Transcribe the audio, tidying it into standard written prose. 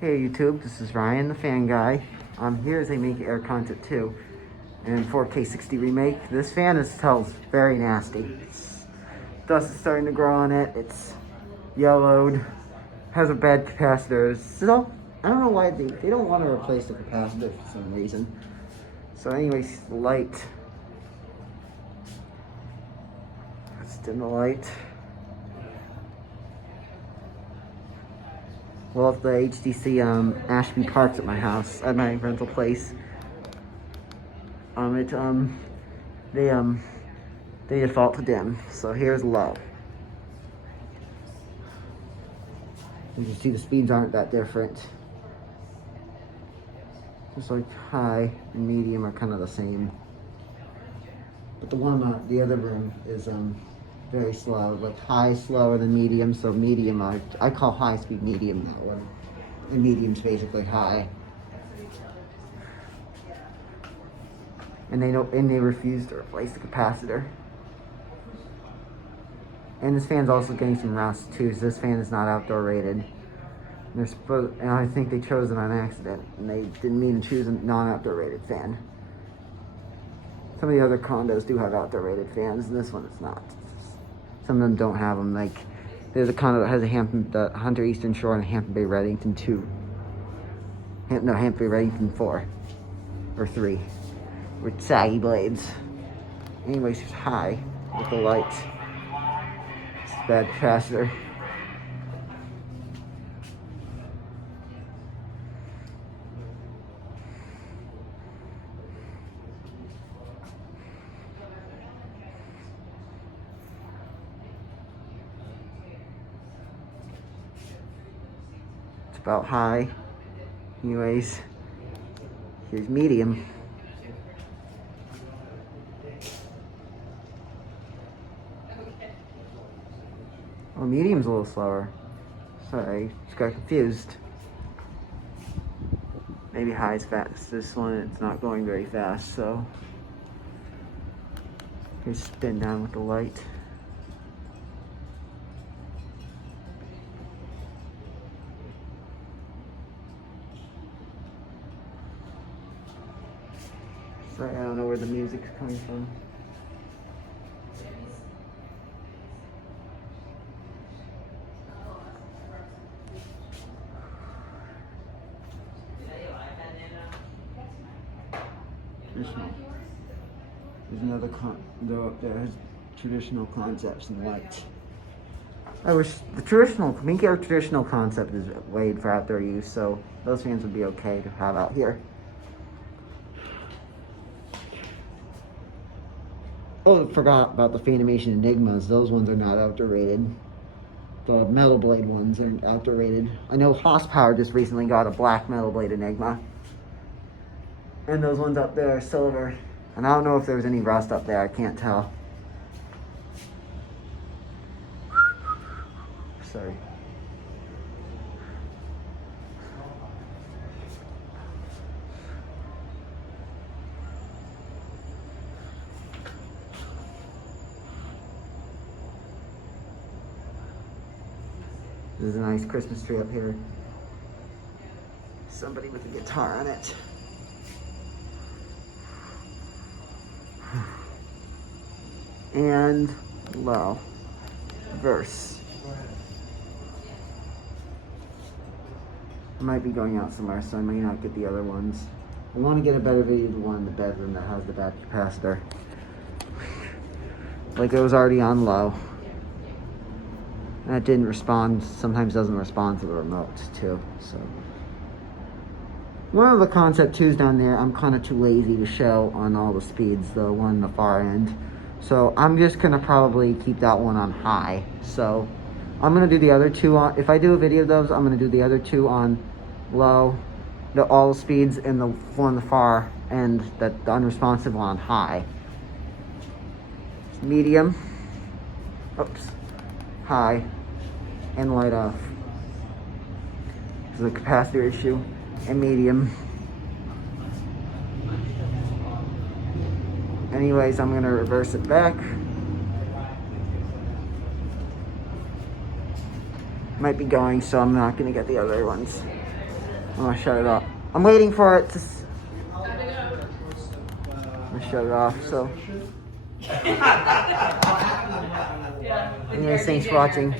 Hey YouTube, this is Ryan, the fan guy. Here's a Minka Aire concept 2 and 4K 60 remake. This fan smells very nasty. Dust is starting to grow on it. It's yellowed, has a bad capacitor. So I don't know why they don't want to replace the capacitor for some reason. So anyways, light. Let's dim the light. Well, if the HTC Ashby Park's at my house, at my rental place, they default to dim. So here's low. You can see the speeds aren't that different. Just like high and medium are kind of the same. But the one in the other room is very slow, like high slower than medium, so medium I call high speed medium that one, and medium's basically high. And they refuse to replace the capacitor. And this fan's also getting some rust too, so this fan is not outdoor rated. And I think they chose it on accident, and they didn't mean to choose a non-outdoor rated fan. Some of the other condos do have outdoor rated fans, and this one is not. Some of them don't have them. Like, there's a condo that has the Hunter Eastern Shore and Hampton Bay Reddington 2. Hampton Bay Reddington 4. Or 3. With saggy blades. Anyways, it's high with the lights. It's bad capacitor. About high. Anyways, here's medium. Oh, medium's a little slower. Sorry, just got confused. Maybe high is fast. This one, it's not going very fast, so here's spin down with the light. Sorry, I don't know where the music's coming from. There's another there has traditional concepts and light. I wish the Minka Aire traditional concept is weighed for outdoor use, so those fans would be okay to have out here. Oh, I forgot about the Fanimation Enigmas. Those ones are not outdoor rated. The Metal Blade ones are outdoor rated. I know Horsepower just recently got a black Metal Blade Enigma. And those ones up there are silver. And I don't know if there was any rust up there. I can't tell. Sorry. There's a nice Christmas tree up here. Somebody with a guitar on it. And low. Verse. I might be going out somewhere, so I may not get the other ones. I want to get a better video of the one in the bedroom that has the bad capacitor. Like it was already on low. That didn't respond, sometimes doesn't respond to the remote too, so. One of the concept 2s down there, I'm kind of too lazy to show on all the speeds, the one on the far end. So I'm just gonna probably keep that one on high. So I'm gonna do the other 2 on, if I do a video of those, I'm gonna do the other 2 on low, all the speeds, and the one on the far end, the unresponsive one on high. Medium, oops, high, and light off. This is a capacitor issue, and medium. Anyways, I'm gonna reverse it back. Might be going, so I'm not gonna get the other ones. I'm gonna shut it off. I'm waiting for it to. I'm gonna shut it off. So. Anyways, thanks for watching.